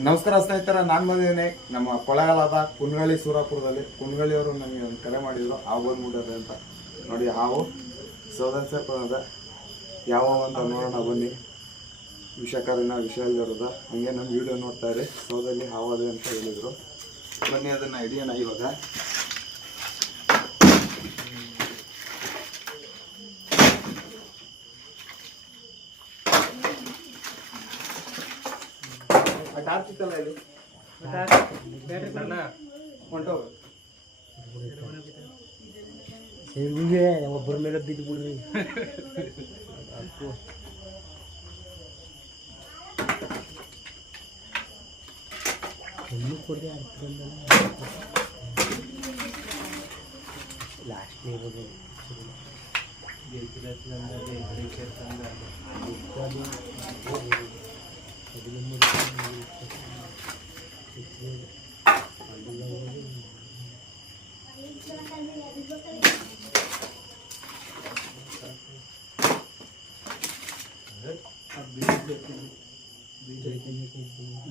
ನಮಸ್ಕಾರ ಸ್ನೇಹಿತರ, ನಾನು ಬಂದಿದ್ದೀನಿ ನಮ್ಮ ಕೊಳ್ಳೇಗಾಲದ ಕುನ್ಗಳಿ ಸೂರಾಪುರದಲ್ಲಿ. ಕುನ್ಗಳಿಯವರು ನನಗೆ ಒಂದು ಕರೆ ಮಾಡಿದ್ರು, ಹಾವು ಬಂದ್ಬಿಟ್ಟದೆ ಅಂತ. ನೋಡಿ, ಹಾವು ಸೌದನ್ಸೇಪದ ಯಾವ ಅಂತ ನೋಡೋಣ ಬನ್ನಿ. ವಿಷಕಾರಿನ ವಿಷ ಇಲ್ಲದ ಹಂಗೆ ನಮ್ಮ ವಿಡಿಯೋ ನೋಡ್ತಾ ಇರಿ. ಸೌದಲ್ಲಿ ಹಾವದೆ ಅಂತ ಹೇಳಿದರು. ಬನ್ನಿ ಅದನ್ನು ಹಿಡಿಯೋಣ ಇವಾಗ. ಟಾರ್ಚಿತ್ತಲ್ಲ ಇಲ್ಲಿ ಹೊಂಟೋಗ ಒಬ್ಬರ ಮೇಲೆ ಬಿದ್ದು ಬಿಡ್ರಿ. ಲಾಸ್ಟ್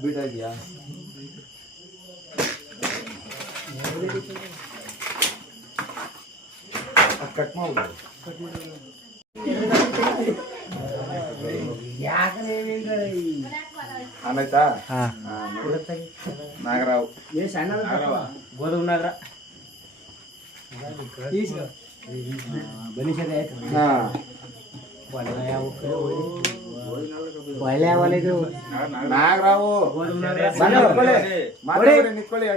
ಬಿಡಾಗಿಯಾ ಕಟ್ ಮಾಡ್ಬೋದು. ಆಯ್ತಾ? ನಾಗರಾವ್ ಗೋಧುಮ ನಗರ ನಾಗರಾವು ನಿಂತ್ಕೊಳ್ಳಿ.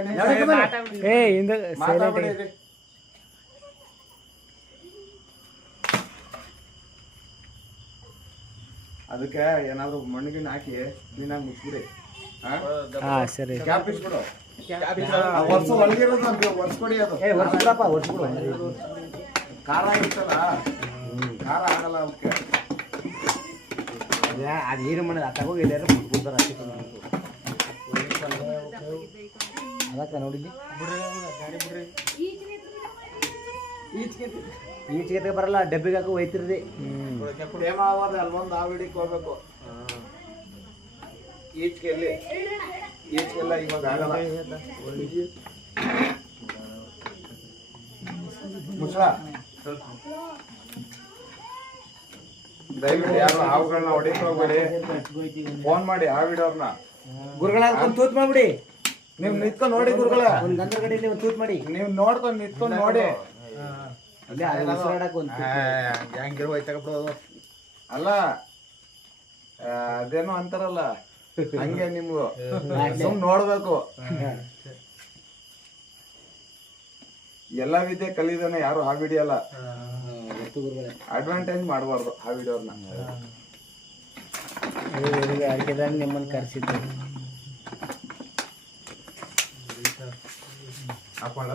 ಅದಕ್ಕೆ ಏನಾದ್ರು ಮಣ್ಣಿಗಿನ ಹಾಕಿ ಕ್ಲೀನಾಗಿ ಮುಚ್ಬಿಡಿ. ಸರಿ, ಕ್ಯಾಪ್ ಇಸ್ಬಿಡು. ವರ್ಷ ಒಳಗಿರೋದು ಒರ್ಸ್ಕೊಡಿ. ಅದು ಖಾರ ಇರ್ತಲ್ಲ, ಖಾರ ಆಗಲ್ಲ ಅವಕ್ಕೆ. ಅದೇನು ಮಾಡೋದು ತಗೋಗಿ ಎಲ್ಲಾರು ಮುಟ್ಬಿಡ್ತಾರೆ ಅಷ್ಟೇ. ಅದಕ್ಕೆ ನೋಡಿದ್ವಿ ಈಚೆಗೆ ಬರಲ್ಲ, ಡಬ್ಬಿಗೆ ಹಾಕಿ ಒಯ್ತಿರ್ದಿ. ಅಲ್ವೊಂದು ಹಾವು ಹಿಡಿಕ್ ಹೋಗ್ಬೇಕು. ಈಚೆಗೆಲ್ಲಿ ಈಚೆಗೆಲ್ಲ ಇವಾಗ ಆಗಲ್ಲ. ಮುಚ್ಚಳ ದಯವಿಟ್ಟು ಯಾರು ಹಾವುಗಳನ್ನ ಹೊಡಿಕ್ ಹೋಗ್ಬೇಡಿ. ಫೋನ್ ಮಾಡಿ ಹಾವಿಡೋರ್ನ. ಗುರುಗಳ ತೂತ್ ಮಾಡ್ಬಿಡಿ. ನೀವು ನಿಂತ್ಕೊಂಡು ನೋಡಿ ಗುರುಗಳ, ಒಂದು ಗಂಟೆ ಕಡೆಯಲ್ಲಿ ಒಂದು ತೂತ್ ಮಾಡಿ. ನೀವು ನೋಡ್ಕೊಂಡು ನಿಂತ್ಕೊಂಡು ನೋಡಿ. ಅಲ್ಲ ಅದೇನೋ ಅಂತಾರಲ್ಲ, ಹಂಗೆ ನಿಮ್ಗೂ ಸುಮ್ ನೋಡ್ಬೇಕು. ಎಲ್ಲ ವಿದ್ಯೆ ಕಲಿದಾನೆ ಯಾರು ಹಾವಿಡಿಯಲ್ಲ. ಅಡ್ವಾಂಟೇಜ್ ಮಾಡಬಾರ್ದು ಹಾವಿಡಿಯೋರ್ನ. ನಿಮ್ಮನ್ನು ಕರೆಸಿದ್ದು ಹಾಕೊಂಡ